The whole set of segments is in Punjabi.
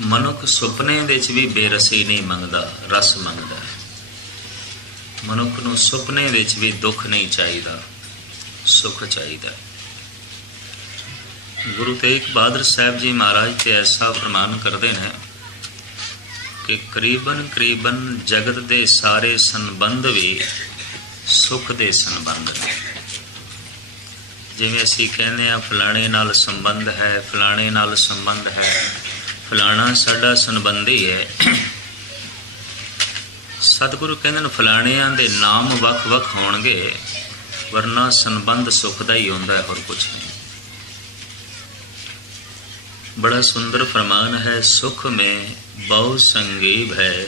ਮਨੁੱਖ ਸੁਪਨੇ ਵਿੱਚ ਵੀ ਬੇਰਸੀ ਨਹੀਂ ਮੰਗਦਾ, ਰਸ ਮੰਗਦਾ ਮਨੁੱਖ ਨੂੰ ਸੁਪਨੇ ਵਿੱਚ ਵੀ ਦੁੱਖ ਨਹੀਂ ਚਾਹੀਦਾ, ਸੁੱਖ ਚਾਹੀਦਾ ਗੁਰੂ ਤੇਗ ਬਹਾਦਰ ਸਾਹਿਬ ਜੀ ਮਹਾਰਾਜ ਤੇ ਐਸਾ ਫਰਮਾਨ ਕਰਦੇ ਨੇ ਕਿ ਕਰੀਬਨ ਕਰੀਬਨ ਜਗਤ ਦੇ ਸਾਰੇ ਸੰਬੰਧ ਵੀ ਸੁੱਖ ਦੇ ਸੰਬੰਧ ਨੇ। ਜਿਵੇਂ ਅਸੀਂ ਕਹਿੰਦੇ ਆ ਫਲਾਣੇ ਨਾਲ ਸੰਬੰਧ ਹੈ, ਫਲਾਣੇ ਨਾਲ ਸੰਬੰਧ ਹੈ। ਫਲਾਣਾ ਸਾਡਾ ਸੰਬੰਧੀ ਹੈ ਸਤਿਗੁਰੂ ਕਹਿੰਦੇ ਨੇ ਫਲਾਣਿਆਂ ਦੇ ਨਾਮ ਵੱਖ-ਵੱਖ ਹੋਣਗੇ, ਵਰਨਾ ਸੰਬੰਧ ਸੁਖ ਦਾ ਹੀ ਹੁੰਦਾ ਹੈ, ਹੋਰ ਕੁਝ ਨਹੀਂ। ਬੜਾ ਸੁੰਦਰ ਫਰਮਾਨ ਹੈ, ਸੁਖ ਮੇ ਬਹੁ ਸੰਗੀਬ ਹੈ,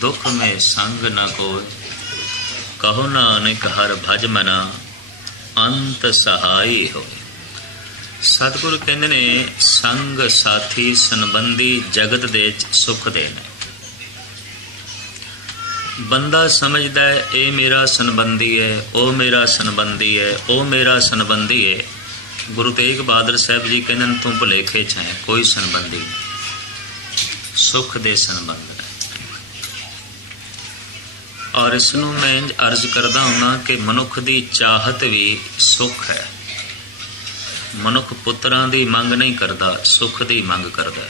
ਦੁੱਖ ਮੇ ਸੰਗ ਨਾ ਕੋਈ ਕਹੋ ਨਾਨਕ ਹਰ ਭਜ ਮਨਾ, ਅੰਤ ਸਹਾਈ ਹੋਏ ਸਤਿਗੁਰੂ ਕਹਿੰਦੇ ਨੇ, ਸੰਗ ਸਾਥੀ ਸੰਬੰਧੀ ਜਗਤ ਦੇ ਵਿੱਚ ਸੁਖ ਦੇ ਨੇ। ਬੰਦਾ ਸਮਝਦਾ ਹੈ, ਇਹ ਮੇਰਾ ਸੰਬੰਧੀ ਹੈ, ਉਹ ਮੇਰਾ ਸੰਬੰਧੀ ਹੈ, ਉਹ ਮੇਰਾ ਸੰਬੰਧੀ ਹੈ। ਗੁਰੂ ਤੇਗ ਬਹਾਦਰ ਸਾਹਿਬ ਜੀ ਕਹਿੰਦੇ ਨੇ, ਤੂੰ ਭੁਲੇਖੇ ਚ ਹੈ, ਕੋਈ ਸੰਬੰਧੀ ਨਹੀਂ। ਸੁਖ ਦੇ ਸੰਬੰਧ ਨੇ। ਔਰ ਇਸ ਨੂੰ ਮੈਂ ਇੰਝ ਅਰਜ਼ ਕਰਦਾ ਹਾਂ ਕਿ ਮਨੁੱਖ ਦੀ ਚਾਹਤ ਵੀ ਸੁਖ ਹੈ। ਮਨੁੱਖ ਪੁੱਤਰਾਂ ਦੀ ਮੰਗ ਨਹੀਂ ਕਰਦਾ, ਸੁਖ ਦੀ ਮੰਗ ਕਰਦਾ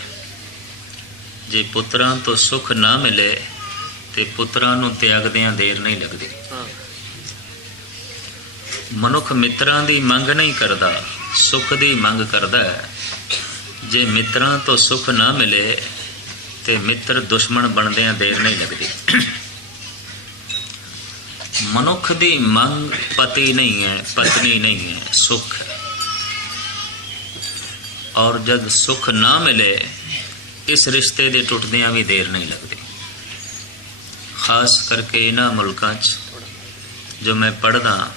ਜੇ ਪੁੱਤਰਾਂ ਤੋਂ ਸੁਖ ਨਾ ਮਿਲੇ, ਤੇ ਪੁੱਤਰਾਂ ਨੂੰ ਤਿਆਗਦਿਆਂ ਦੇਰ ਨਹੀਂ ਲੱਗਦੀ। ਮਨੁੱਖ ਮਿੱਤਰਾਂ ਦੀ ਮੰਗ ਨਹੀਂ ਕਰਦਾ, ਸੁਖ ਦੀ ਮੰਗ ਕਰਦਾ ਹੈ। ਜੇ ਮਿੱਤਰਾਂ ਤੋਂ ਸੁਖ ਨਾ ਮਿਲੇ, ਤੇ ਮਿੱਤਰ ਦੁਸ਼ਮਣ ਬਣਦਿਆਂ ਦੇਰ ਨਹੀਂ ਲੱਗਦੀ। ਮਨੁੱਖ ਦੀ ਮੰਗ ਪਤੀ ਨਹੀਂ ਹੈ, ਪਤਨੀ ਨਹੀਂ ਹੈ, ਸੁਖ ਹੈ। ਔਰ ਜਦ ਸੁਖ ਨਾ ਮਿਲੇ, ਇਸ ਰਿਸ਼ਤੇ ਦੇ ਟੁੱਟਦਿਆਂ ਵੀ ਦੇਰ ਨਹੀਂ ਲੱਗਦੀ। ਖਾਸ ਕਰਕੇ ਇਹਨਾਂ ਮੁਲਕਾਂ 'ਚ ਜੋ ਮੈਂ ਪੜ੍ਹਦਾ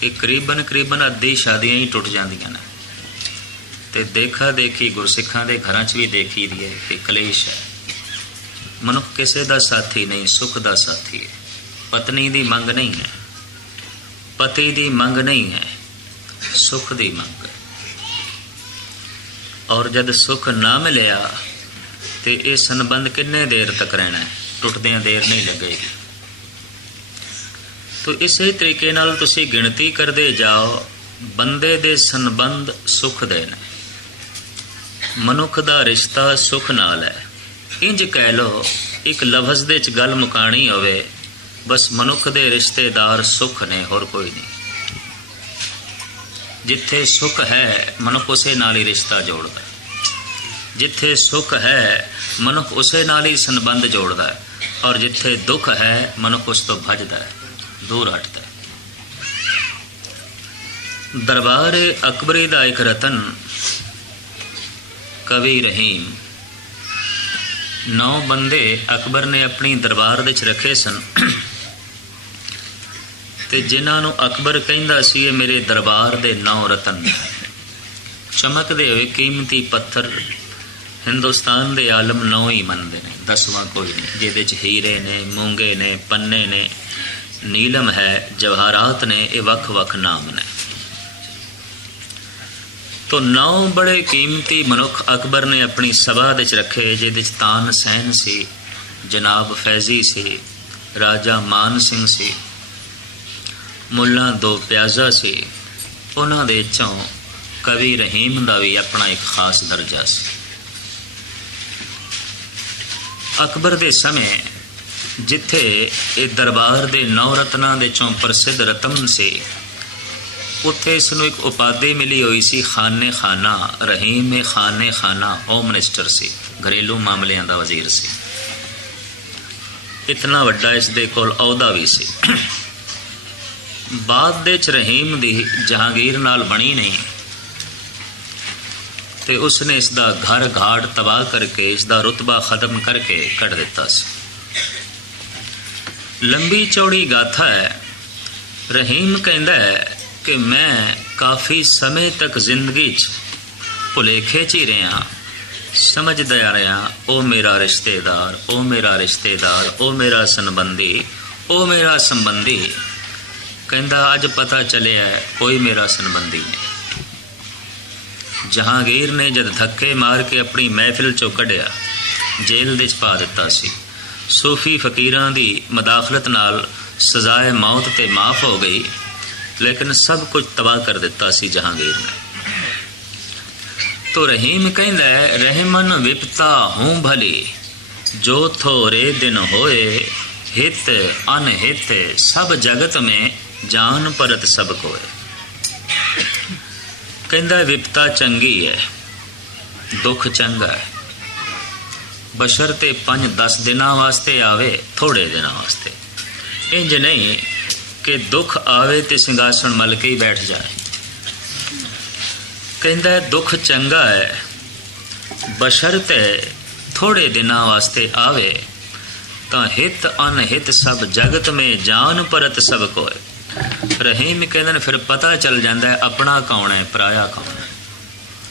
ਕਿ ਕਰੀਬਨ ਕਰੀਬਨ ਅੱਧੀ ਸ਼ਾਦੀਆਂ ਹੀ ਟੁੱਟ ਜਾਂਦੀਆਂ ਨੇ। ਤੇ ਦੇਖਾ ਦੇਖੀ ਗੁਰਸਿੱਖਾਂ ਦੇ ਘਰਾਂ 'ਚ ਵੀ ਦੇਖੀ ਦੀ ਹੈ ਕਿ ਕਲੇਸ਼ ਹੈ। ਮਨੁੱਖ ਕਿਸੇ ਦਾ ਸਾਥੀ ਨਹੀਂ, ਸੁਖ ਦਾ ਸਾਥੀ ਹੈ। ਪਤਨੀ ਦੀ ਮੰਗ ਨਹੀਂ ਹੈ। ਪਤੀ ਦੀ ਮੰਗ ਨਹੀਂ ਹੈ। ਸੁਖ ਦੀ ਮੰਗ ਹੈ। ਔਰ ਜਦ ਸੁਖ ਨਾ ਮਿਲਿਆ ਤੇ ਇਹ ਸੰਬੰਧ ਕਿੰਨੇ ਦੇਰ ਤੱਕ ਰਹਿਣਾ ਹੈ? ਟੁੱਟਦਿਆਂ ਦੇਰ ਨਹੀਂ ਲੱਗੇਗੀ। ਤੋ ਇਸੇ ਤਰੀਕੇ ਨਾਲ ਤੁਸੀਂ ਗਿਣਤੀ ਕਰਦੇ ਜਾਓ, ਬੰਦੇ ਦੇ ਸੰਬੰਧ ਸੁਖ ਦੇ ਨੇ। ਮਨੁੱਖ ਦਾ ਰਿਸ਼ਤਾ ਸੁਖ ਨਾਲ ਹੈ। ਇੰਜ ਕਹਿ ਲੋ ਇੱਕ ਲਫ਼ਜ਼ ਦੇ ਚ ਗੱਲ ਮੁਕਾਣੀ ਹੋਵੇ, ਬਸ ਮਨੁੱਖ ਦੇ ਰਿਸ਼ਤੇਦਾਰ ਸੁਖ ਨੇ, ਹੋਰ ਕੋਈ ਨਹੀਂ। ਜਿੱਥੇ ਸੁਖ ਹੈ, ਮਨੁੱਖ ਉਸੇ ਨਾਲ ਹੀ ਰਿਸ਼ਤਾ ਜੋੜਦਾ ਜਿੱਥੇ ਸੁਖ ਹੈ, ਮਨੁੱਖ ਉਸੇ ਨਾਲ ਹੀ ਸੰਬੰਧ ਜੋੜਦਾ ਹੈ। ਔਰ ਜਿੱਥੇ ਦੁੱਖ ਹੈ, ਮਨੁੱਖ ਉਸ ਤੋਂ ਭੱਜਦਾ ਹੈ, ਦੂਰ ਹਟਦਾ ਹੈ। ਦਰਬਾਰ ਅਕਬਰੀ ਦਾ ਇੱਕ ਰਤਨ, ਕਵੀ ਰਹੀਮ। ਨੌ ਬੰਦੇ ਅਕਬਰ ਨੇ ਆਪਣੀ ਦਰਬਾਰ ਵਿੱਚ ਰੱਖੇ ਸਨ। ਤੇ ਜਿਨ੍ਹਾਂ ਨੂੰ ਅਕਬਰ ਕਹਿੰਦਾ ਸੀ, ਇਹ ਮੇਰੇ ਦਰਬਾਰ ਦੇ ਨੌ ਰਤਨ ਚਮਕਦੇ ਹੋਏ ਕੀਮਤੀ ਪੱਥਰ ਹਿੰਦੁਸਤਾਨ ਦੇ ਆਲਮ ਨੌ ਹੀ ਮੰਨਦੇ ਨੇ। ਦਸਵਾਂ ਕੋਈ ਨਹੀਂ, ਜਿਹਦੇ ਚ ਹੀਰੇ ਨੇ, ਮੂੰਗੇ ਨੇ, ਪੰਨੇ ਨੇ, ਨੀਲਮ ਹੈ, ਜਵਾਹਰਾਤ ਨੇ, ਇਹ ਵੱਖ-ਵੱਖ ਨਾਮ ਨੇ। ਤੋ ਨੌ ਬੜੇ ਕੀਮਤੀ ਮਨੁੱਖ ਅਕਬਰ ਨੇ ਆਪਣੀ ਸਭਾ ਵਿੱਚ ਰੱਖੇ, ਜਿਹਦੇ ਚ ਤਾਨ ਸੈਨ ਸੀ, ਜਨਾਬ ਫੈਜ਼ੀ ਸੀ, ਰਾਜਾ ਮਾਨ ਸਿੰਘ ਸੀ। ਮੁੱਲਾ ਦੋ ਪਿਆਜ਼ਾ ਸੀ। ਉਹਨਾਂ ਦੇ ਚੋਂ ਕਵੀ ਰਹੀਮ ਦਾ ਵੀ ਆਪਣਾ ਇੱਕ ਖਾਸ ਦਰਜਾ ਸੀ। ਅਕਬਰ ਦੇ ਸਮੇਂ ਜਿੱਥੇ ਇਹ ਦਰਬਾਰ ਦੇ ਨੌ ਰਤਨਾਂ ਦੇ ਚੋਂ ਪ੍ਰਸਿੱਧ ਰਤਨ ਸੀ, ਉੱਥੇ ਇਸ ਨੂੰ ਇੱਕ ਉਪਾਧੀ ਮਿਲੀ ਹੋਈ ਸੀ, ਖਾਨੇ ਖਾਨਾ, ਰਹੀਮ ਇਹ ਖਾਨੇ ਖਾਨਾ ਹੋਮ ਮਿਨਿਸਟਰ ਸੀ, ਘਰੇਲੂ ਮਾਮਲਿਆਂ ਦਾ ਵਜ਼ੀਰ ਸੀ। ਇਤਨਾ ਵੱਡਾ ਇਸ ਦੇ ਕੋਲ ਅਹੁਦਾ ਵੀ ਸੀ। ਬਾਅਦ ਦੇ ਚ ਰਹੀਮ ਦੀ ਜਹਾਂਗੀਰ ਨਾਲ ਬਣੀ ਨਹੀਂ। ਤੇ ਉਸਨੇ ਇਸ ਦਾ ਘਰ ਘਾਟ ਤਬਾਹ ਕਰਕੇ ਇਸ ਦਾ ਰਤਬਾ ਖਤਮ ਕਰਕੇ ਕੱਢ ਦਿੱਤਾ ਸੀ। ਲੰਬੀ ਚੌੜੀ ਗਾਥਾ ਹੈ। ਰਹੀਮ ਕਹਿੰਦਾ ਹੈ ਕਿ ਮੈਂ ਕਾਫੀ ਸਮੇਂ ਤੱਕ ਜ਼ਿੰਦਗੀ 'ਚ ਭੁਲੇਖੇ 'ਚ ਹੀ ਰਿਹਾ। ਸਮਝਦਾ ਰਿਹਾ, ਉਹ ਮੇਰਾ ਰਿਸ਼ਤੇਦਾਰ, ਉਹ ਮੇਰਾ ਰਿਸ਼ਤੇਦਾਰ, ਉਹ ਮੇਰਾ ਸੰਬੰਧੀ, ਉਹ ਮੇਰਾ ਸੰਬੰਧੀ। ਕਹਿੰਦਾ, ਅੱਜ ਪਤਾ ਚੱਲਿਆ ਕੋਈ ਮੇਰਾ ਸੰਬੰਧੀ ਨਹੀਂ। ਜਹਾਂਗੀਰ ਨੇ ਜਦ ਧੱਕੇ ਮਾਰ ਕੇ ਆਪਣੀ ਮਹਿਫਿਲ ਚੋਂ ਕੱਢਿਆ, ਜੇਲ੍ਹ ਦੇ ਚ ਪਾ ਦਿੱਤਾ ਸੀ। ਸੂਫੀ ਫਕੀਰਾਂ ਦੀ ਮਦਾਖਲਤ ਨਾਲ ਸਜ਼ਾਏ ਮੌਤ ਤੇ ਮਾਫ ਹੋ ਗਈ, ਲੇਕਿਨ ਸਭ ਕੁਝ ਤਬਾਹ ਕਰ ਦਿੱਤਾ ਸੀ ਜਹਾਂਗੀਰ ਨੇ। ਤੋ ਰਹੀਮ ਕਹਿੰਦਾ ਰਹਿਮਨ ਵਿਪਤਾ ਹੂੰ ਭਲੀ, ਜੋ ਥੋਰੇ ਦਿਨ ਹੋਏ, ਹਿਤ ਅਨਹਿਤ, ਸਭ ਜਗਤ ਮੇ ਜਾਨ ਪਰਤ ਸਭ ਕੋਏ ਕਹਿੰਦਾ ਵਿਪਤਾ ਚੰਗੀ ਹੈ ਦੁੱਖ ਚੰਗਾ ਹੈ ਬਸ਼ਰ ਤੇ 5-10 ਦਿਨਾਂ ਵਾਸਤੇ ਆਵੇ, ਥੋੜੇ ਦਿਨਾਂ ਵਾਸਤੇ। ਇੰਜ ਨਹੀਂ ਕਿ ਦੁੱਖ ਆਵੇ ਤੇ ਸਿੰਘਾਸਣ ਮਲ ਕੇ ਹੀ ਬੈਠ ਜਾਏ। ਕਹਿੰਦਾ ਦੁੱਖ ਚੰਗਾ ਹੈ ਬਸ਼ਰ 'ਤੇ ਥੋੜੇ ਦਿਨਾਂ ਵਾਸਤੇ ਆਵੇ, ਤਾਂ ਹਿਤ ਅਨਹਿਤ ਸਭ ਜਗਤ ਮੇ ਜਾਨ ਪਰਤ ਸਭ ਕੋਏ ਰਹੀਮ ਕਹਿੰਦੇ ਨੇ, ਫਿਰ ਪਤਾ ਚੱਲ ਜਾਂਦਾ ਆਪਣਾ ਕੌਣ ਹੈ, ਪਰਾਇਆ ਕੌਣ ਹੈ।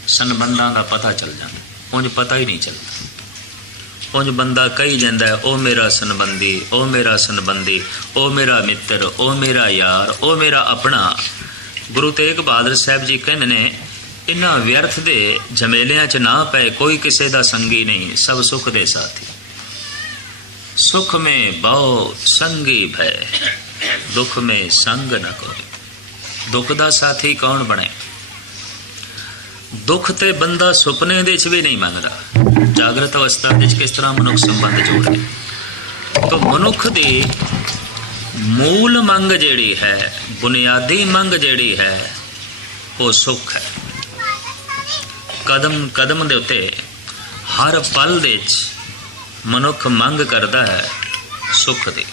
ਸੰਬੰਧਾਂ ਦਾ ਪਤਾ ਚੱਲ ਜਾਂਦਾ ਉਂਝ ਪਤਾ ਹੀ ਨਹੀਂ ਚੱਲਦਾ। ਉਂਝ ਬੰਦਾ ਕਹੀ ਜਾਂਦਾ ਉਹ ਮੇਰਾ ਸੰਬੰਧੀ, ਉਹ ਮੇਰਾ ਸੰਬੰਧੀ, ਉਹ ਮੇਰਾ ਮਿੱਤਰ, ਉਹ ਮੇਰਾ ਯਾਰ, ਉਹ ਮੇਰਾ ਆਪਣਾ। ਗੁਰੂ ਤੇਗ ਬਹਾਦਰ ਸਾਹਿਬ ਜੀ ਕਹਿੰਦੇ ਨੇ, ਇਨ੍ਹਾਂ ਵਿਅਰਥ ਦੇ ਝਮੇਲਿਆਂ 'ਚ ਨਾ ਪਏ ਕੋਈ ਕਿਸੇ ਦਾ ਸੰਗੀ ਨਹੀਂ, ਸਭ ਸੁਖ ਦੇ ਸਾਥੀ। ਸੁਖ ਮੇ ਬਹੁ ਸੰਗੀ ਭੈ। ਦੁਖ ਮੇ ਸੰਗ ਨ ਕੋਈ ਦੁੱਖ ਦਾ ਸਾਥੀ ਕੌਣ ਬਣੇ ਦੁੱਖ ਤੇ ਬੰਦਾ ਸੁਪਨੇ ਦੇ ਵਿੱਚ ਵੀ ਨਹੀਂ ਮੰਗਦਾ ਜਾਗਰਤ ਅਵਸਥਾ ਵਿੱਚ ਕਿਸ ਤਰ੍ਹਾਂ ਮਨੁੱਖ ਸੰਬੰਧ ਜੋੜੇ ਤਾਂ ਮਨੁੱਖ ਦੀ ਮੂਲ ਮੰਗ ਜਿਹੜੀ ਹੈ ਬੁਨਿਆਦੀ ਮੰਗ ਜਿਹੜੀ ਹੈ ਉਹ ਸੁੱਖ ਹੈ ਕਦਮ ਕਦਮ ਦੇ ਉੱਤੇ ਹਰ ਪਲ ਦੇ ਵਿੱਚ ਮਨੁੱਖ ਮੰਗ ਕਰਦਾ ਹੈ ਸੁੱਖ ਦੀ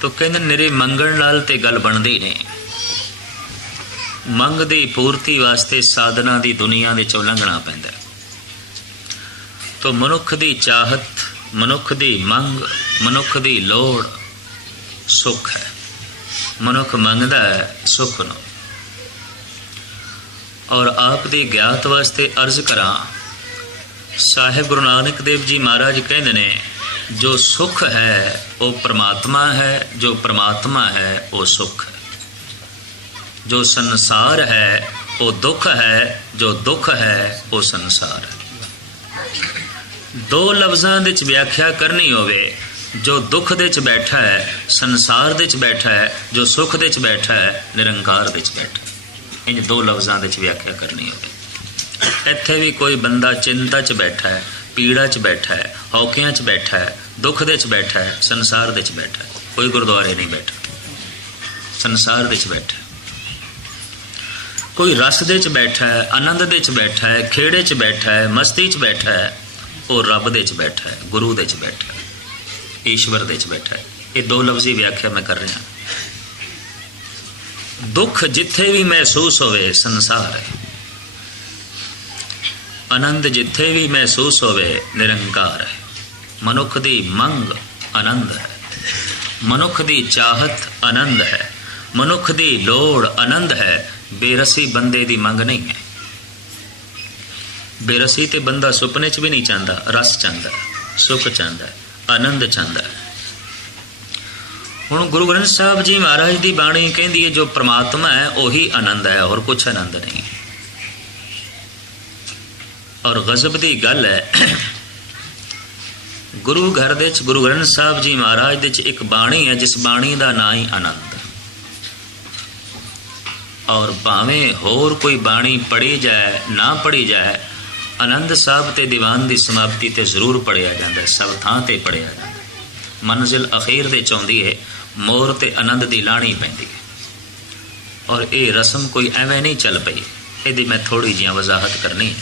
ਤੋ ਕਹਿੰਦੇ ਨਿਰੇ ਮੰਗਣ ਨਾਲ ਤੇ ਗੱਲ ਬਣਦੀ ਨਹੀਂ। ਮੰਗ ਦੀ ਪੂਰਤੀ ਵਾਸਤੇ ਸਾਧਨਾ ਦੀ ਦੁਨੀਆ ਦੇ ਚੋਂ ਲੰਘਣਾ ਪੈਂਦਾ ਹੈ। ਮਨੁੱਖ ਦੀ ਚਾਹਤ, ਮਨੁੱਖ ਦੀ ਮੰਗ, ਮਨੁੱਖ ਦੀ ਲੋੜ ਸੁੱਖ ਹੈ। ਮਨੁੱਖ ਮੰਗਦਾ ਹੈ ਸੁੱਖ ਨੂੰ। ਔਰ ਆਪ ਦੀ ਗਿਆਤ ਵਾਸਤੇ ਅਰਜ਼ ਕਰਾਂ, ਸਾਹਿਬ ਗੁਰੂ ਨਾਨਕ ਦੇਵ ਜੀ ਮਹਾਰਾਜ ਕਹਿੰਦੇ ਨੇ ਜੋ ਸੁਖ ਹੈ, ਉਹ ਪ੍ਰਮਾਤਮਾ ਹੈ, ਜੋ ਪ੍ਰਮਾਤਮਾ ਹੈ, ਉਹ ਸੁਖ ਹੈ। ਜੋ ਸੰਸਾਰ ਹੈ, ਉਹ ਦੁੱਖ ਹੈ, ਜੋ ਦੁੱਖ ਹੈ, ਉਹ ਸੰਸਾਰ ਹੈ। ਦੋ ਲਫ਼ਜ਼ਾਂ ਦੇ ਵਿੱਚ ਵਿਆਖਿਆ ਕਰਨੀ ਹੋਵੇ, ਜੋ ਦੁੱਖ ਦੇ ਵਿੱਚ ਬੈਠਾ ਹੈ, ਸੰਸਾਰ ਦੇ ਵਿੱਚ ਬੈਠਾ ਹੈ, ਜੋ ਸੁਖ ਦੇ ਵਿੱਚ ਬੈਠਾ ਹੈ, ਨਿਰੰਕਾਰ ਦੇ ਵਿੱਚ ਬੈਠਾ ਹੈ। ਇੰਜ ਦੋ ਲਫ਼ਜ਼ਾਂ ਦੇ ਵਿੱਚ ਵਿਆਖਿਆ ਕਰਨੀ ਹੋਵੇ। ਇੱਥੇ ਵੀ ਕੋਈ ਬੰਦਾ ਚਿੰਤਾ 'ਚ ਬੈਠਾ ਹੈ, ਪੀੜਾ 'ਚ ਬੈਠਾ ਹੈ ਹੌਕਿਆਂ 'ਚ ਬੈਠਾ ਹੈ ਦੁੱਖ ਦੇ 'ਚ ਬੈਠਾ ਹੈ ਸੰਸਾਰ ਦੇ 'ਚ ਬੈਠਾ ਹੈ ਕੋਈ ਗੁਰਦੁਆਰੇ ਨਹੀਂ ਬੈਠਾ ਸੰਸਾਰ ਦੇ 'ਚ ਬੈਠਾ ਕੋਈ ਰਸ ਦੇ 'ਚ ਬੈਠਾ ਹੈ ਆਨੰਦ ਦੇ 'ਚ ਬੈਠਾ ਹੈ ਖੇੜੇ 'ਚ ਬੈਠਾ ਹੈ ਮਸਤੀ 'ਚ ਬੈਠਾ ਹੈ ਉਹ ਰੱਬ ਦੇ 'ਚ ਬੈਠਾ ਹੈ ਗੁਰੂ ਦੇ 'ਚ ਬੈਠਾ ਹੈ ਈਸ਼ਵਰ ਦੇ 'ਚ ਬੈਠਾ ਹੈ ਇਹ ਦੋ ਲਫ਼ਜ਼ੀ ਵਿਆਖਿਆ ਮੈਂ ਕਰ ਰਿਹਾ ਦੁੱਖ ਜਿੱਥੇ ਵੀ ਮਹਿਸੂਸ ਹੋਵੇ ਸੰਸਾਰ ਹੈ ਆਨੰਦ ਜਿੱਥੇ ਵੀ ਮਹਿਸੂਸ ਹੋਵੇ ਨਿਰੰਕਾਰ ਹੈ ਮਨੁੱਖ ਦੀ ਮੰਗ ਆਨੰਦ ਹੈ। ਮਨੁੱਖ ਦੀ ਚਾਹਤ ਆਨੰਦ ਹੈ। ਮਨੁੱਖ ਦੀ ਲੋੜ ਆਨੰਦ ਹੈ। ਬੇਰਸੀ ਬੰਦੇ ਦੀ ਮੰਗ ਨਹੀਂ ਹੈ। ਬੇਰਸੀ ਤੇ ਬੰਦਾ ਸੁਪਨੇ 'ਚ ਵੀ ਨਹੀਂ ਚਾਹੁੰਦਾ ਰਸ ਚਾਹੁੰਦਾ ਹੈ, ਸੁਖ ਚਾਹੁੰਦਾ ਆਨੰਦ ਚਾਹੁੰਦਾ ਹੁਣ ਗੁਰੂ ਗ੍ਰੰਥ ਸਾਹਿਬ ਜੀ ਮਹਾਰਾਜ ਦੀ ਬਾਣੀ ਕਹਿੰਦੀ ਹੈ ਜੋ ਪ੍ਰਮਾਤਮਾ ਹੈ ਉਹੀ ਆਨੰਦ ਹੈ ਹੋਰ ਕੁਝ ਆਨੰਦ ਨਹੀਂ ਔਰ ਗਜ਼ਬ ਦੀ ਗੱਲ ਹੈ ਗੁਰੂ ਘਰ ਦੇ ਵਿੱਚ ਗੁਰੂ ਗ੍ਰੰਥ ਸਾਹਿਬ ਜੀ ਮਹਾਰਾਜ ਦੇ ਵਿੱਚ ਇੱਕ ਬਾਣੀ ਹੈ, ਜਿਸ ਬਾਣੀ ਦਾ ਨਾਂ ਹੀ ਆਨੰਦ ਔਰ ਭਾਵੇਂ ਹੋਰ ਕੋਈ ਬਾਣੀ ਪੜ੍ਹੀ ਜਾਏ, ਨਾ ਪੜ੍ਹੀ ਜਾਏ, ਆਨੰਦ ਸਾਹਿਬ ਤੇ ਦੀਵਾਨ ਦੀ ਸਮਾਪਤੀ ਤੇ ਜ਼ਰੂਰ ਪੜਿਆ ਜਾਂਦਾ ਸਭ ਥਾਂ ਤੇ ਪੜਿਆ ਜਾਂਦਾ ਮੰਜ਼ਿਲ ਅਖੀਰ 'ਤੇ ਚਾਹੁੰਦੀ ਹੈ, ਮੋਰ ਤੇ ਆਨੰਦ ਦੀ ਲਾਣੀ ਪੈਂਦੀ ਹੈ। ਔਰ ਇਹ ਰਸਮ ਕੋਈ ਐਵੇਂ ਨਹੀਂ ਚੱਲ ਪਈ, ਇਹਦੀ ਮੈਂ ਥੋੜੀ ਜਿਹੀ ਵਜ਼ਾਹਤ ਕਰਨੀ ਹੈ।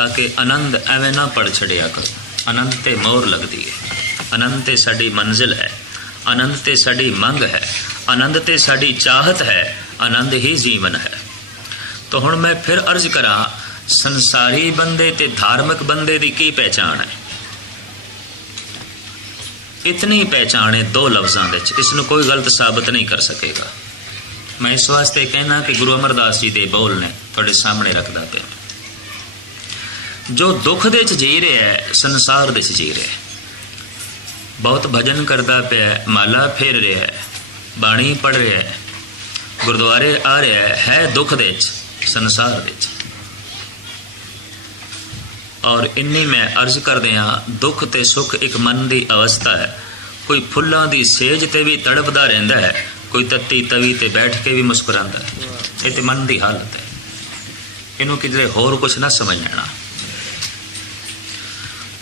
ਤਾਂ ਕਿ ਆਨੰਦ ਐਵੇਂ ਨਾ ਪੜ ਛੜਿਆ ਕਰੋ। ਆਨੰਦ ਤੇ ਮੋਹਰ ਲੱਗਦੀ ਹੈ। ਆਨੰਦ ਤੇ ਸਾਡੀ ਮੰਜ਼ਿਲ ਹੈ। ਆਨੰਦ ਤੇ ਸਾਡੀ ਮੰਗ ਹੈ। ਆਨੰਦ ਤੇ ਸਾਡੀ ਚਾਹਤ ਹੈ। ਆਨੰਦ ਹੀ ਜੀਵਨ ਹੈ। ਤਾਂ ਹੁਣ ਮੈਂ ਫਿਰ ਅਰਜ਼ ਕਰਾਂ, ਸੰਸਾਰੀ ਬੰਦੇ ਤੇ ਧਾਰਮਿਕ ਬੰਦੇ ਦੀ ਕੀ ਪਹਿਚਾਣ ਹੈ? ਇਤਨੀ ਪਹਿਚਾਣ ਹੈ ਦੋ ਲਫ਼ਜ਼ਾਂ ਵਿੱਚ। ਇਸ ਨੂੰ ਕੋਈ ਗਲਤ ਸਾਬਤ ਨਹੀਂ ਕਰ ਸਕੇਗਾ। ਮੈਂ ਇਸ ਵਾਸਤੇ ਕਹਿਣਾ ਕਿ ਗੁਰੂ ਅਮਰਦਾਸ ਜੀ ਦੇ ਬੋਲ ਨੇ ਤੁਹਾਡੇ ਸਾਹਮਣੇ ਰੱਖਦਾ ਪਿਆ। ਜੋ ਦੁੱਖ ਦੇ ਵਿੱਚ ਜੀ ਰਿਹਾ ਹੈ ਸੰਸਾਰ ਦੇ ਵਿੱਚ ਜੀ ਰਿਹਾ ਹੈ। ਬਹੁਤ ਭਜਨ ਕਰਦਾ ਪਿਆ ਮਾਲਾ ਫੇਰ ਰਿਹਾ ਹੈ ਬਾਣੀ ਪੜ ਰਿਹਾ ਹੈ ਗੁਰਦੁਆਰੇ ਆ ਰਿਹਾ ਹੈ, ਹੈ ਦੁੱਖ ਦੇ ਵਿੱਚ ਸੰਸਾਰ ਵਿੱਚ। ਔਰ ਇੰਨੀ ਮੈਂ ਅਰਜ਼ ਕਰਦੇ ਆ ਦੁੱਖ ਤੇ ਸੁੱਖ ਇੱਕ ਮਨ ਦੀ ਅਵਸਥਾ ਹੈ। ਕੋਈ ਫੁੱਲਾਂ ਦੀ ਸੇਜ ਤੇ ਵੀ ਤੜਪਦਾ ਰਹਿੰਦਾ ਹੈ ਕੋਈ ਤੱਤੀ ਤਵੀ ਤੇ ਬੈਠ ਕੇ ਵੀ ਮੁਸਕਰਾਉਂਦਾ ਹੈ। ਇਹ ਤੇ ਮਨ ਦੀ ਹਾਲਤ ਹੈ। ਇਹਨੂੰ ਕਿਧਰੇ ਹੋਰ ਕੁਝ ਨਾ ਸਮਝ ਲੈਣਾ।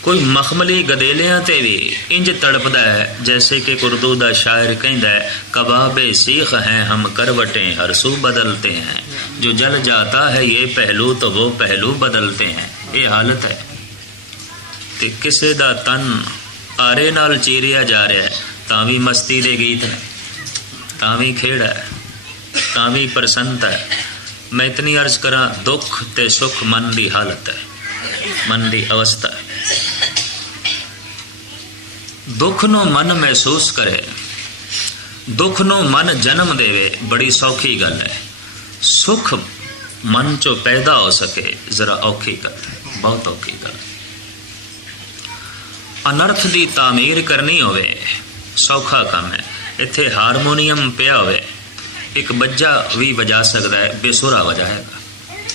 ਕੋਈ ਮਖਮਲੀ ਗਦੇਲਿਆਂ ਤੇ ਵੀ ਇੰਜ ਤੜਪਦਾ ਹੈ, ਜੈਸੇ ਕਿ ਉਰਦੂ ਦਾ ਸ਼ਾਇਰ ਕਹਿੰਦਾ ਹੈ, ਕਬਾਬੇ ਸੀਖ ਹੈ, ਹਮ ਕਰਵਟੇ, ਹਰ ਸੂ ਬਦਲਤੇ ਹੈ। ਜੋ ਜਲ ਜਾਤਾ ਹੈ, ਇਹ ਪਹਿਲੂ ਤਾਂ ਵੋ ਪਹਿਲੂ ਬਦਲਤੇ ਹੈ। ਇਹ ਹਾਲਤ ਹੈ ਤੇ ਕਿਸੇ ਦਾ ਤਨ ਆਰੇ ਨਾਲ ਚੀਰਿਆ ਜਾ ਰਿਹਾ ਹੈ, ਤਾਂ ਵੀ ਮਸਤੀ ਦੇ ਗੀਤ ਹੈ ਤਾਂ ਵੀ ਖੇੜ ਹੈ, ਤਾਂ ਵੀ ਪ੍ਰਸੰਤ ਹੈ। ਮੈਂ ਇਤਨੀ ਅਰਜ਼ ਕਰਾਂ, ਦੁੱਖ ਤੇ ਸੁਖ ਮਨ ਦੀ ਹਾਲਤ ਹੈ, ਮਨ ਦੀ ਅਵਸਥਾ ਹੈ ਦੁੱਖ ਨੂੰ ਮਨ ਮਹਿਸੂਸ ਕਰੇ। ਦੁੱਖ ਨੂੰ ਮਨ ਜਨਮ ਦੇਵੇ, ਬੜੀ ਸੌਖੀ ਗੱਲ ਹੈ। ਸੁਖ ਮਨ ਚੋਂ ਪੈਦਾ ਹੋ ਸਕੇ, ਜ਼ਰਾ ਔਖੀ ਗੱਲ ਹੈ, ਬਹੁਤ ਔਖੀ ਗੱਲ ਅਨਰਥ ਦੀ ਤਾਮੀਰ ਕਰਨੀ ਹੋਵੇ, ਸੌਖਾ ਕੰਮ ਹੈ। ਇੱਥੇ ਹਾਰਮੋਨੀਅਮ ਪਿਆ ਹੋਵੇ, ਇੱਕ ਬੱਜਾ ਵੀ ਵਜਾ ਸਕਦਾ ਹੈ, ਬੇਸੁਰਾ ਵਜਾਏਗਾ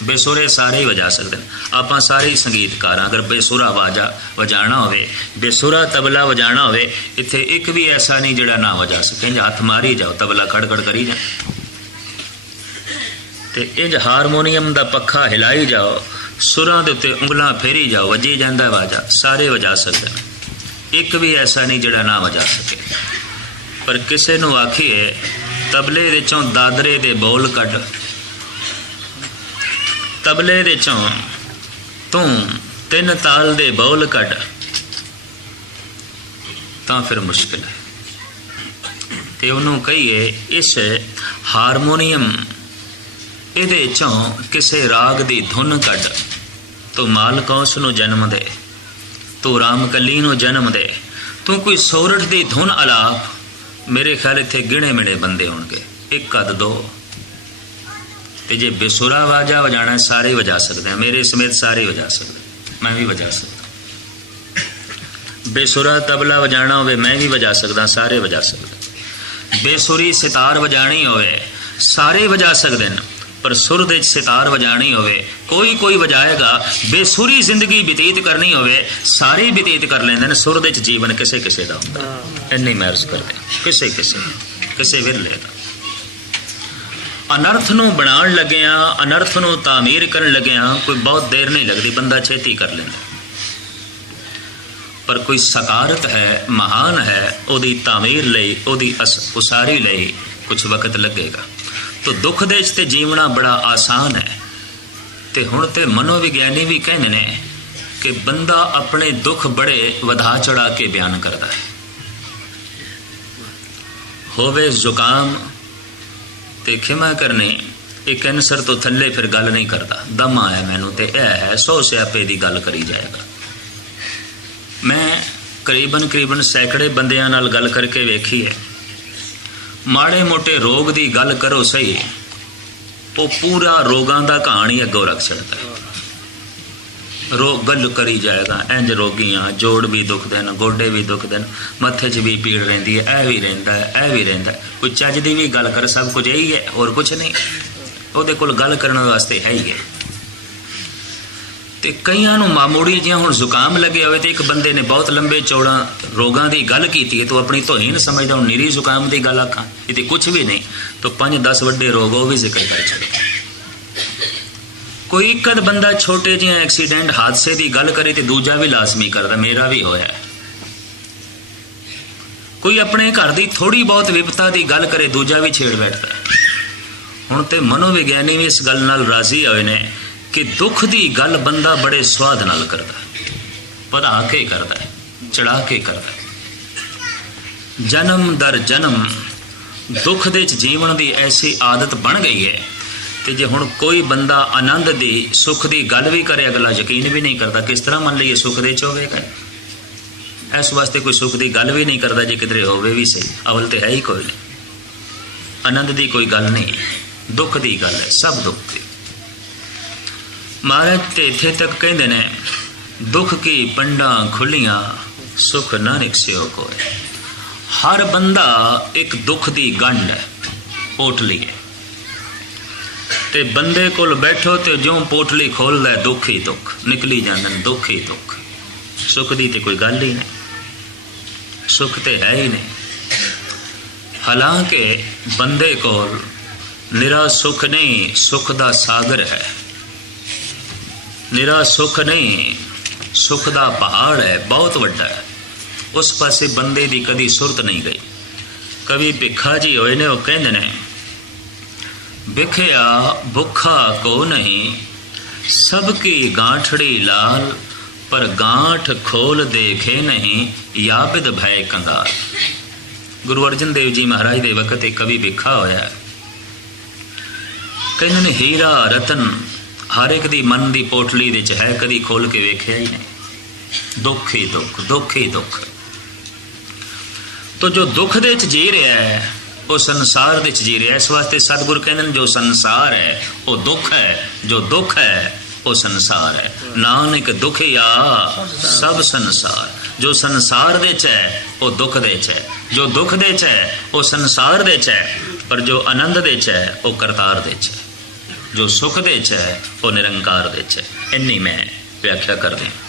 ਬੇਸੁਰੇ ਸਾਰੇ ਹੀ ਵਜਾ ਸਕਦੇ ਨੇ। ਆਪਾਂ ਸਾਰੇ ਹੀ ਸੰਗੀਤਕਾਰ ਹਾਂ ਅਗਰ ਬੇਸੁਰਾ ਵਾਜਾ ਵਜਾਣਾ ਹੋਵੇ, ਬੇਸੁਰਾ ਤਬਲਾ ਵਜਾਣਾ ਹੋਵੇ, ਇੱਥੇ ਇੱਕ ਵੀ ਐਸਾ ਨਹੀਂ ਜਿਹੜਾ ਨਾ ਵਜਾ ਸਕੇ। ਜਾਂ ਹੱਥ ਮਾਰੀ ਜਾਓ, ਤਬਲਾ ਖੜਖੜ ਕਰੀ ਜਾ ਤੇ ਇੰਜ ਹਾਰਮੋਨੀਅਮ ਦਾ ਪੱਖਾ ਹਿਲਾਈ ਜਾਓ, ਸੁਰਾਂ ਦੇ ਉੱਤੇ ਉਂਗਲਾਂ ਫੇਰੀ ਜਾਓ, ਵੱਜੀ ਜਾਂਦਾ ਵਾਜਾ, ਸਾਰੇ ਵਜਾ ਸਕਦੇ ਨੇ। ਇੱਕ ਵੀ ਐਸਾ ਨਹੀਂ ਜਿਹੜਾ ਨਾ ਵਜਾ ਸਕੇ। ਪਰ ਕਿਸੇ ਨੂੰ ਆਖੀਏ, ਤਬਲੇ ਵਿੱਚੋਂ ਦਾਦਰੇ ਦੇ ਬੋਲ ਕੱਢ। ਤਬਲੇ ਦੇ ਚੋਂ ਤੂੰ ਤਿੰਨ ਤਾਲ ਦੇ ਬੋਲ ਕੱਢ, ਤਾਂ ਫਿਰ ਮੁਸ਼ਕਿਲ ਹੈ। ਤੇ ਉਹਨੂੰ ਕਹੀਏ, ਇਸ ਹਾਰਮੋਨੀਅਮ, ਇਹਦੇ ਚੋਂ ਕਿਸੇ ਰਾਗ ਦੀ ਧੁਨ ਕੱਢ। ਤੂੰ ਮਾਲਕ ਉਸ ਨੂੰ ਜਨਮ ਦੇ, ਤੂੰ ਰਾਮਕਲੀ ਨੂੰ ਜਨਮ ਦੇ, ਤੂੰ ਕੋਈ ਸੋਰਠ ਦੀ ਧੁਨ ਅਲਾਪ। ਮੇਰੇ ਖਿਆਲ ਇੱਥੇ ਗਿਣੇ ਮਿਣੇ ਬੰਦੇ ਹੋਣਗੇ। ਇੱਕ ਅੱਧ ਦੋ। ਤੇ ਜੇ ਬੇਸੁਰਾ ਵਾਜਾ ਵਜਾਣਾ ਸਾਰੇ ਵਜਾ ਸਕਦੇ ਆ। ਮੇਰੇ ਸਮੇਤ ਸਾਰੇ ਵਜਾ ਸਕਦੇ ਮੈਂ ਵੀ ਵਜਾ ਸਕਦਾ। ਬੇਸੁਰਾ ਤਬਲਾ ਵਜਾਣਾ ਹੋਵੇ ਮੈਂ ਵੀ ਵਜਾ ਸਕਦਾ ਸਾਰੇ ਵਜਾ ਸਕਦੇ ਬੇਸੁਰੀ ਸਿਤਾਰ ਵਜਾਣੀ ਹੋਵੇ ਸਾਰੇ ਵਜਾ ਸਕਦੇ ਨੇ। ਪਰ ਸੁਰ ਦੇ ਵਿੱਚ ਸਿਤਾਰ ਵਜਾਣੀ ਹੋਵੇ ਕੋਈ ਕੋਈ ਵਜਾਏਗਾ ਬੇਸੁਰੀ ਜ਼ਿੰਦਗੀ ਬਤੀਤ ਕਰਨੀ ਹੋਵੇ ਸਾਰੇ ਬਤੀਤ ਕਰ ਲੈਂਦੇ ਨੇ। ਸੁਰ ਦੇ ਵਿੱਚ ਜੀਵਨ ਕਿਸੇ ਕਿਸੇ ਦਾ ਹੁੰਦਾ। ਇੰਨੀ ਮਰਜ਼ ਕਰਦੇ ਕਿਸੇ ਕਿਸੇ ਕਿਸੇ ਵਿਰਲੇ ਦਾ। ਅਨਰਥ ਨੂੰ ਬਣਾਉਣ ਲੱਗਿਆ, ਅਨਰਥ ਨੂੰ ਤਾਮੀਰ ਕਰਨ ਲੱਗਿਆ, ਕੋਈ ਬਹੁਤ ਦੇਰ ਨਹੀਂ ਲੱਗਦੀ ਬੰਦਾ ਛੇਤੀ ਕਰ ਲੈਂਦਾ। ਪਰ ਕੋਈ ਸਕਾਰਤ ਹੈ, ਮਹਾਨ ਹੈ, ਉਹਦੀ ਤਾਮੀਰ ਲਈ, ਉਹਦੀ ਉਸਾਰੀ ਲਈ ਕੁਝ ਵਕਤ ਲੱਗੇਗਾ। ਤੋ ਦੁੱਖ ਦੇ ਵਿੱਚ ਤੇ ਜੀਵਣਾ ਬੜਾ ਆਸਾਨ ਹੈ। ਤੇ ਹੁਣ ਤੇ ਮਨੋਵਿਗਿਆਨੀ ਵੀ ਕਹਿੰਦੇ ਨੇ ਕਿ ਬੰਦਾ ਆਪਣੇ ਦੁੱਖ ਬੜੇ ਵਧਾ ਚੜਾ ਕੇ ਬਿਆਨ ਕਰਦਾ ਹੈ। ਹੋਵੇ ਜ਼ੁਕਾਮ ਤੇ ਖਿਮਾ ਕਰਨੀ, ਇਹ ਕੈਂਸਰ ਤੋਂ ਥੱਲੇ ਫਿਰ ਗੱਲ ਨਹੀਂ ਕਰਦਾ। ਦਮ ਆਇਆ ਮੈਨੂੰ ਤੇ ਇਹ ਹੈ, ਸੌ ਸਿਆਪੇ ਦੀ ਗੱਲ ਕਰੀ ਜਾਏਗਾ। ਮੈਂ ਕਰੀਬਨ ਕਰੀਬਨ ਸੈਂਕੜੇ ਬੰਦਿਆਂ ਨਾਲ ਗੱਲ ਕਰਕੇ ਵੇਖੀ ਹੈ। ਮਾੜੇ ਮੋਟੇ ਰੋਗ ਦੀ ਗੱਲ ਕਰੋ ਸਹੀ। ਉਹ ਪੂਰਾ ਰੋਗਾਂ ਦਾ ਕਹਾਣੀ ਅੱਗੋਂ ਰੱਖ ਛੱਡਦਾ ਰੋ, ਗੱਲ ਕਰੀ ਜਾਏਗਾ। ਇੰਜ ਰੋਗੀਆਂ, ਜੋੜ ਵੀ ਦੁਖਦੇ ਨੇ, ਗੋਡੇ ਵੀ ਦੁਖਦੇ ਨੇ, ਮੱਥੇ 'ਚ ਵੀ ਪੀੜ ਰਹਿੰਦੀ ਹੈ, ਇਹ ਵੀ ਰਹਿੰਦਾ ਹੈ, ਇਹ ਵੀ ਰਹਿੰਦਾ ਕੋਈ ਚੱਜ ਦੀ ਵੀ ਗੱਲ ਕਰ, ਸਭ ਕੁਝ ਇਹੀ ਹੈ, ਹੋਰ ਕੁਝ ਨਹੀਂ। ਉਹਦੇ ਕੋਲ ਗੱਲ ਕਰਨ ਵਾਸਤੇ ਹੈ ਹੀ ਹੈ। ਤੇ ਕਈਆਂ ਨੂੰ ਮਾਮੂੜੀ ਜਿਹਾ ਹੁਣ ਜ਼ੁਕਾਮ ਲੱਗਿਆ ਹੋਵੇ ਤੇ ਇੱਕ ਬੰਦੇ ਨੇ ਬਹੁਤ ਲੰਬੇ ਚੌੜਾ ਰੋਗਾਂ ਦੀ ਗੱਲ ਕੀਤੀ ਹੈ, ਤੂੰ ਆਪਣੀ ਤੋਹੀਨ ਸਮਝਦਾ ਹੁਣ ਨੀਰੀ ਜ਼ੁਕਾਮ ਦੀ ਗੱਲ ਆਖਾਂ ਇਹ ਤੇ ਕੁਝ ਵੀ ਨਹੀਂ। ਤਾਂ 5-10 ਵੱਡੇ ਰੋਗ ਉਹ ਵੀ ਜ਼ਿਕਰ ਕਰ ਛੱਡ ਕੋਈ ਇੱਕਦ ਬੰਦਾ ਛੋਟੇ ਜਿਹੇ ਐਕਸੀਡੈਂਟ ਹਾਦਸੇ ਦੀ ਗੱਲ ਕਰੇ ਤੇ ਦੂਜਾ ਵੀ ਲਾਜ਼ਮੀ ਕਰਦਾ, ਮੇਰਾ ਵੀ ਹੋਇਆ ਕੋਈ ਆਪਣੇ ਘਰ ਦੀ ਥੋੜੀ ਬਹੁਤ ਵਿਪਤਾ ਦੀ ਗੱਲ ਕਰੇ, ਦੂਜਾ ਵੀ ਛੇੜ ਬੈਠਦਾ ਹੁਣ ਤੇ ਮਨੋਵਿਗਿਆਨੀ ਵੀ ਇਸ ਗੱਲ ਨਾਲ ਰਾਜ਼ੀ ਹੋਏ ਨੇ ਕਿ ਦੁੱਖ ਦੀ ਗੱਲ ਬੰਦਾ ਬੜੇ ਸਵਾਦ ਨਾਲ ਕਰਦਾ ਵਧਾ ਕੇ ਕਰਦਾ ਚੜਾ ਕੇ ਕਰਦਾ ਜਨਮ ਦਰ ਜਨਮ, ਦੁੱਖ ਦੇ ਚ ਜੀਵਨ ਦੀ ਐਸੀ ਆਦਤ ਬਣ ਗਈ ਹੈ ਤੇ ਜੇ ਹੁਣ ਕੋਈ ਬੰਦਾ ਆਨੰਦ ਦੀ, ਸੁੱਖ ਦੀ ਗੱਲ ਵੀ ਕਰੇ, ਅਗਲਾ ਯਕੀਨ ਵੀ ਨਹੀਂ ਕਰਦਾ, ਕਿਸ ਤਰ੍ਹਾਂ ਮੰਨ ਲਈਏ ਸੁੱਖ ਦੇ ਚ ਹੋਵੇਗਾ ਇਸ ਵਾਸਤੇ ਕੋਈ ਸੁੱਖ ਦੀ ਗੱਲ ਵੀ ਨਹੀਂ ਕਰਦਾ ਜੇ ਕਿਧਰੇ ਹੋਵੇ ਵੀ ਸਹੀ। ਅਵਲ ਤੇ ਹੈ ਹੀ ਕੋਈ ਨਹੀਂ। ਆਨੰਦ ਦੀ ਕੋਈ ਗੱਲ ਨਹੀਂ, ਦੁੱਖ ਦੀ ਗੱਲ ਹੈ, ਸਭ ਦੁੱਖ ਦੀ। ਮਹਾਰਾਜ, ਤੇ ਇੱਥੇ ਤੱਕ ਕਹਿੰਦੇ ਨੇ, ਦੁੱਖ ਕੀ ਪੰਡਾਂ ਖੁੱਲੀਆਂ, ਸੁਖ ਨਾ ਨਿਕਸਿਓ ਕੋਈ। ਹਰ ਬੰਦਾ ਇੱਕ ਦੁੱਖ ਦੀ ਗੰਢ ਹੈ ਪੋਟਲੀ ਹੈ। ਤੇ ਬੰਦੇ ਕੋਲ ਬੈਠੋ ਤੇ ਜਿਉਂ ਪੋਟਲੀ ਖੋਲਦਾ ਹੈ, ਦੁੱਖ ਹੀ ਦੁੱਖ ਨਿਕਲੀ ਜਾਂਦੇ ਨੇ ਦੁੱਖ ਹੀ ਦੁੱਖ। ਸੁੱਖ ਦੀ ਤੇ ਕੋਈ ਗੱਲ ਹੀ ਨਹੀਂ। ਸੁੱਖ ਤੇ ਹੈ ਹੀ ਨਹੀਂ। ਹਾਲਾਂਕਿ ਬੰਦੇ ਕੋਲ ਨਿਰਾ ਸੁੱਖ ਨਹੀਂ ਸੁੱਖ ਦਾ ਸਾਗਰ ਹੈ। ਨਿਰਾ ਸੁੱਖ ਨਹੀਂ ਸੁੱਖ ਦਾ ਪਹਾੜ ਹੈ ਬਹੁਤ ਵੱਡਾ ਹੈ। ਉਸ ਪਾਸੇ ਬੰਦੇ ਦੀ ਕਦੀ ਸੁਰਤ ਨਹੀਂ ਗਈ। ਕਵੀ ਭਿੱਖਾ ਜੀ ਹੋਏ ਨੇ ਉਹ ਕਹਿੰਦੇ ਨੇ ਵਿਖਿਆ ਭੁੱਖਾ ਕੋ ਨਹੀਂ, ਸਭ ਕੀ ਗਾਂਠੜੀ ਲਾਲ, ਪਰ ਗਾਂਠ ਖੋਲ ਦੇਖੇ ਨਹੀਂ, ਯਾਬਿਦ ਭੈ ਕੰਗਾਲ। ਗੁਰੂ ਅਰਜਨ ਦੇਵ ਜੀ ਮਹਾਰਾਜ ਦੇ ਵਕਤ ਇੱਕ ਕਵੀ ਵਿਖਾ ਹੋਇਆ ਕਹਿੰਦੇ ਨੇ, ਹੀਰਾ ਰਤਨ, ਹਰ ਇੱਕ ਦੀ ਮਨ ਦੀ ਪੋਟਲੀ ਵਿੱਚ ਹੈ, ਕਦੀ ਖੋਲ ਕੇ ਵੇਖਿਆ ਹੀ ਨਹੀਂ। ਦੁੱਖ ਹੀ ਦੁੱਖ ਦੁੱਖ ਹੀ ਦੁੱਖ। ਤੋ ਜੋ ਦੁੱਖ ਦੇ ਵਿੱਚ ਜੀ ਰਿਹਾ ਹੈ ਉਹ ਸੰਸਾਰ ਦੇ ਵਿੱਚ ਜੀ ਰਿਹਾ, ਇਸ ਵਾਸਤੇ ਸਤਿਗੁਰ ਕਹਿੰਦੇ ਨੇ, ਜੋ ਸੰਸਾਰ ਹੈ, ਉਹ ਦੁੱਖ ਹੈ, ਜੋ ਦੁੱਖ ਹੈ, ਉਹ ਸੰਸਾਰ ਹੈ। ਨਾਨਕ ਦੁਖਿਆ, ਸਭ ਸੰਸਾਰ। ਜੋ ਸੰਸਾਰ ਦੇ ਚ ਹੈ, ਉਹ ਦੁੱਖ ਦੇ ਚ ਹੈ। ਜੋ ਦੁੱਖ ਦੇ ਚ ਹੈ, ਉਹ ਸੰਸਾਰ ਦੇ ਚ ਹੈ, ਪਰ ਜੋ ਆਨੰਦ ਦੇ ਚ ਹੈ, ਉਹ ਕਰਤਾਰ ਦੇ ਚ ਹੈ। ਜੋ ਸੁਖ ਦੇ ਚ ਹੈ, ਉਹ ਨਿਰੰਕਾਰ ਦੇ ਚ ਹੈ। ਇੰਨੀ ਮੈਂ ਵਿਆਖਿਆ ਕਰਦੇ ਹਾਂ।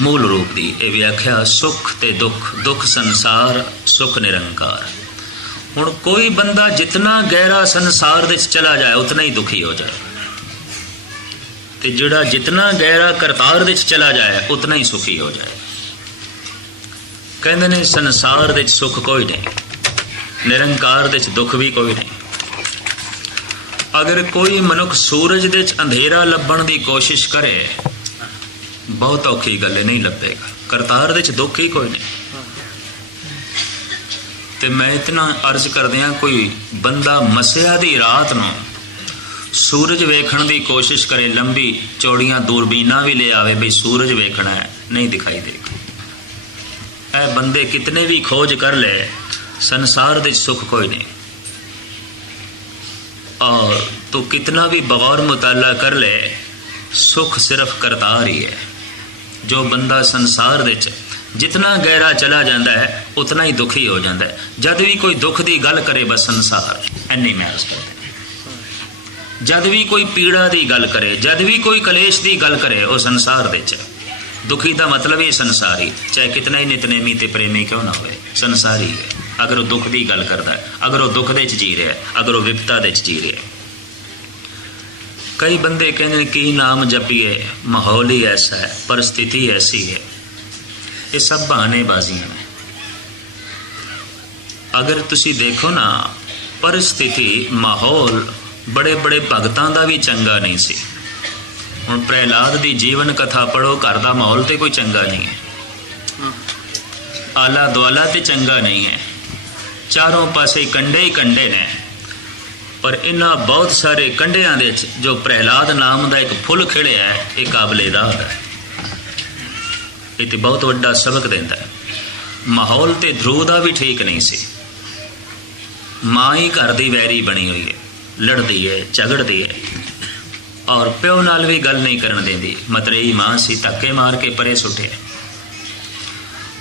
ਮੂਲ ਰੂਪ ਦੀ ਇਹ ਵਿਆਖਿਆ ਸੁਖ ਤੇ ਦੁੱਖ ਦੁੱਖ ਸੰਸਾਰ, ਸੁਖ ਨਿਰੰਕਾਰ। ਹੁਣ ਕੋਈ ਬੰਦਾ ਜਿਤਨਾ ਗਹਿਰਾ ਸੰਸਾਰ ਦੇ ਵਿੱਚ ਚਲਾ ਜਾਏ, ਉਤਨਾ ਹੀ ਦੁਖੀ ਹੋ ਜਾਏ। ਤੇ ਜਿਹੜਾ ਜਿਤਨਾ ਗਹਿਰਾ ਕਰਤਾਰ ਦੇ ਵਿੱਚ ਚਲਾ ਜਾਏ, ਉਤਨਾ ਹੀ ਸੁਖੀ ਹੋ ਜਾਏ। ਕਹਿੰਦੇ ਨੇ, ਸੰਸਾਰ ਦੇ ਵਿੱਚ ਸੁੱਖ ਕੋਈ ਨਹੀਂ, ਨਿਰੰਕਾਰ ਦੇ ਵਿੱਚ ਦੁੱਖ ਵੀ ਕੋਈ ਨਹੀਂ। ਅਗਰ ਕੋਈ ਮਨੁੱਖ ਸੂਰਜ ਦੇ ਵਿੱਚ ਅੰਧੇਰਾ ਲੱਭਣ ਦੀ ਕੋਸ਼ਿਸ਼ ਕਰੇ ਬਹੁਤ ਔਖੀ ਗੱਲ ਹੈ, ਨਹੀਂ ਲੱਭੇਗਾ। ਕਰਤਾਰ ਦੇ ਵਿੱਚ ਦੁੱਖ ਹੀ ਕੋਈ ਨਹੀਂ। ਤੇ ਮੈਂ ਇਤਨਾ ਅਰਜ਼ ਕਰਦਿਆਂ ਕੋਈ ਬੰਦਾ ਮਸਿਆ ਦੀ ਰਾਤ ਨੂੰ ਸੂਰਜ ਵੇਖਣ ਦੀ ਕੋਸ਼ਿਸ਼ ਕਰੇ, ਲੰਬੀ ਚੌੜੀਆਂ ਦੂਰਬੀਨਾਂ ਵੀ ਲੈ ਆਵੇ ਵੀ ਸੂਰਜ ਵੇਖਣਾ ਹੈ, ਨਹੀਂ ਦਿਖਾਈ ਦੇਗਾ। ਇਹ ਬੰਦੇ ਕਿਤਨੇ ਵੀ ਖੋਜ ਕਰ ਲੈ, ਸੰਸਾਰ ਦੇ ਵਿੱਚ ਸੁੱਖ ਕੋਈ ਨਹੀਂ। ਔਰ ਤੂੰ ਕਿਤਨਾ ਵੀ ਬਗੌਰ ਮੁਤਾਲਾ ਕਰ ਲੈ, ਸੁਖ ਸਿਰਫ ਕਰਤਾਰ ਹੀ ਹੈ। ਜੋ ਬੰਦਾ ਸੰਸਾਰ ਵਿੱਚ ਜਿਤਨਾ ਗਹਿਰਾ ਚਲਾ ਜਾਂਦਾ ਹੈ, ਉਤਨਾ ਹੀ ਦੁਖੀ ਹੋ ਜਾਂਦਾ ਹੈ। ਜਦ ਵੀ ਕੋਈ ਦੁੱਖ ਦੀ ਗੱਲ ਕਰੇ ਬਸ ਸੰਸਾਰ, ਐਨੀ ਮਹਿਰਸ ਕਰਦੇ ਜਦ ਵੀ ਕੋਈ ਪੀੜਾ ਦੀ ਗੱਲ ਕਰੇ, ਜਦ ਵੀ ਕੋਈ ਕਲੇਸ਼ ਦੀ ਗੱਲ ਕਰੇ, ਉਹ ਸੰਸਾਰ ਦੇ ਚ ਦੁਖੀ ਦਾ ਮਤਲਬ ਹੀ ਸੰਸਾਰੀ, ਚਾਹੇ ਕਿਤਨਾ ਹੀ ਨਿਤਨੇਮੀ ਤੇ ਪ੍ਰੇਮੀ ਕਿਉਂ ਨਾ ਹੋਵੇ ਸੰਸਾਰੀ ਹੈ। ਅਗਰ ਉਹ ਦੁੱਖ ਦੀ ਗੱਲ ਕਰਦਾ ਹੈ, ਅਗਰ ਉਹ ਦੁੱਖ ਦੇ ਚ ਜੀ ਰਿਹਾ ਹੈ, ਅਗਰ ਉਹ ਵਿਪਤਾ ਦੇ ਚ ਜੀ ਰਿਹਾ ਹੈ। ਕਈ ਬੰਦੇ ਕਹਿੰਦੇ ਨੇ ਕੀ ਨਾਮ ਜਪੀਏ, ਮਾਹੌਲ ਹੀ ਐਸਾ ਹੈ, ਪਰਿਸਥਿਤੀ ਐਸੀ ਹੈ। ਇਹ ਸਭ ਬਹਾਨੇਬਾਜ਼ੀਆਂ ਨੇ। ਅਗਰ ਤੁਸੀਂ ਦੇਖੋ ਨਾ, ਪਰਿਸਥਿਤੀ, ਮਾਹੌਲ ਬੜੇ ਬੜੇ ਭਗਤਾਂ ਦਾ ਵੀ ਚੰਗਾ ਨਹੀਂ ਸੀ। ਹੁਣ ਪ੍ਰਹਿਲਾਦ ਦੀ ਜੀਵਨ ਕਥਾ ਪੜੋ ਘਰ ਦਾ ਮਾਹੌਲ ਤੇ ਕੋਈ ਚੰਗਾ ਨਹੀਂ ਹੈ। ਆਲਾ ਦੁਆਲਾ ਤੇ ਚੰਗਾ ਨਹੀਂ ਹੈ। ਚਾਰੋਂ ਪਾਸੇ ਕੰਡੇ ਹੀ ਕੰਡੇ ਨੇ। ਪਰ ਇਹਨਾਂ ਬਹੁਤ ਸਾਰੇ ਕੰਢਿਆਂ ਦੇ ਵਿੱਚ ਜੋ ਪ੍ਰਹਿਲਾਦ ਨਾਮ ਦਾ ਇੱਕ ਫੁੱਲ ਖਿੜਿਆ ਹੈ, ਇਹ ਕਾਬਲੇ ਦਾ ਹੈ। ਇਹ ਤੇ ਬਹੁਤ ਵੱਡਾ ਸਬਕ ਦਿੰਦਾ ਹੈ। ਮਾਹੌਲ ਤੇ ਧਰੂ ਦਾ ਵੀ ਠੀਕ ਨਹੀਂ ਸੀ। ਮਾਂ ਹੀ ਘਰ ਦੀ ਵੈਰੀ ਬਣੀ ਹੋਈ ਹੈ। ਲੜਦੀ ਹੈ, ਝਗੜਦੀ ਹੈ। ਔਰ ਪਿਓ ਨਾਲ ਵੀ ਗੱਲ ਨਹੀਂ ਕਰਨ ਦਿੰਦੀ। ਮਤਰੇਈ ਮਾਂ ਸੀ, ਧੱਕੇ ਮਾਰ ਕੇ ਪਰੇ ਸੁੱਟਿਆ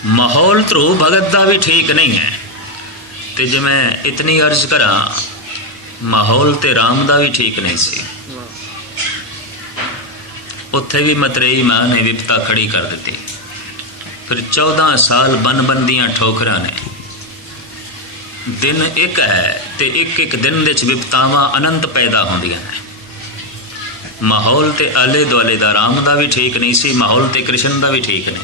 ਮਾਹੌਲ ਧਰੂ ਭਗਤ ਦਾ ਵੀ ਠੀਕ ਨਹੀਂ ਹੈ। ਤੇ ਜੇ ਮੈਂ ਇਤਨੀ ਅਰਜ਼ ਕਰਾਂ ਮਾਹੌਲ ਤੇ ਰਾਮ ਦਾ ਵੀ ਠੀਕ ਨਹੀਂ ਸੀ। ਉੱਥੇ ਵੀ ਮਤਰੇਈ ਮਾਂ ਨੇ ਵਿਪਤਾ ਖੜੀ ਕਰ ਦਿੱਤੀ। ਫਿਰ 14 ਸਾਲ ਬਨਬੰਦੀਆਂ ਠੋਕਰਾਂ ਨੇ। ਦਿਨ ਇੱਕ ਹੈ ਤੇ ਇੱਕ ਇੱਕ ਦਿਨ ਵਿੱਚ ਵਿਪਤਾਵਾਂ ਅਨੰਤ ਪੈਦਾ ਹੁੰਦੀਆਂ ਨੇ। ਮਾਹੌਲ ਤੇ ਆਲੇ ਦੁਆਲੇ ਦਾ ਰਾਮ ਦਾ ਵੀ ਠੀਕ ਨਹੀਂ ਸੀ, ਮਾਹੌਲ ਤੇ ਕ੍ਰਿਸ਼ਨ ਦਾ ਵੀ ਠੀਕ ਨਹੀਂ।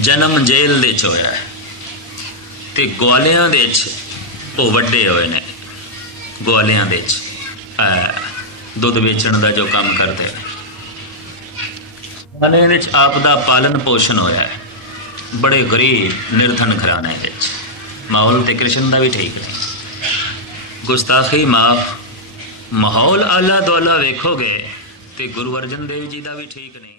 ਜਨਮ ਜੇਲ੍ਹ ਦੇ ਚ ਹੋਇਆ ਹੈ ਤੇ ਗਵਾਲਿਆਂ ਦੇ ਚ ਉਹ ਵੱਡੇ ਹੋਏ ਨੇ। ਗਵਾਲਿਆਂ ਵਿੱਚ ਦੁੱਧ ਵੇਚਣ ਦਾ ਜੋ ਕੰਮ ਕਰਦੇ ਨੇ ਗਵਾਲਿਆਂ ਦੇ ਆਪ ਦਾ ਪਾਲਨ ਪੋਸ਼ਣ ਹੋਇਆ ਹੈ। ਬੜੇ ਗਰੀਬ, ਨਿਰਧਨ ਘਰਾਣੇ ਵਿੱਚ। ਮਾਹੌਲ ਤੇ ਕ੍ਰਿਸ਼ਨ ਦਾ ਵੀ ਠੀਕ ਨਹੀਂ ਗੁਸਤਾਖੀ ਮਾਫ, ਮਾਹੌਲ ਆਲਾ ਦੁਆਲਾ ਵੇਖੋਗੇ ਤੇ ਗੁਰੂ ਅਰਜਨ ਦੇਵ ਜੀ ਦਾ ਵੀ ਠੀਕ ਨਹੀਂ।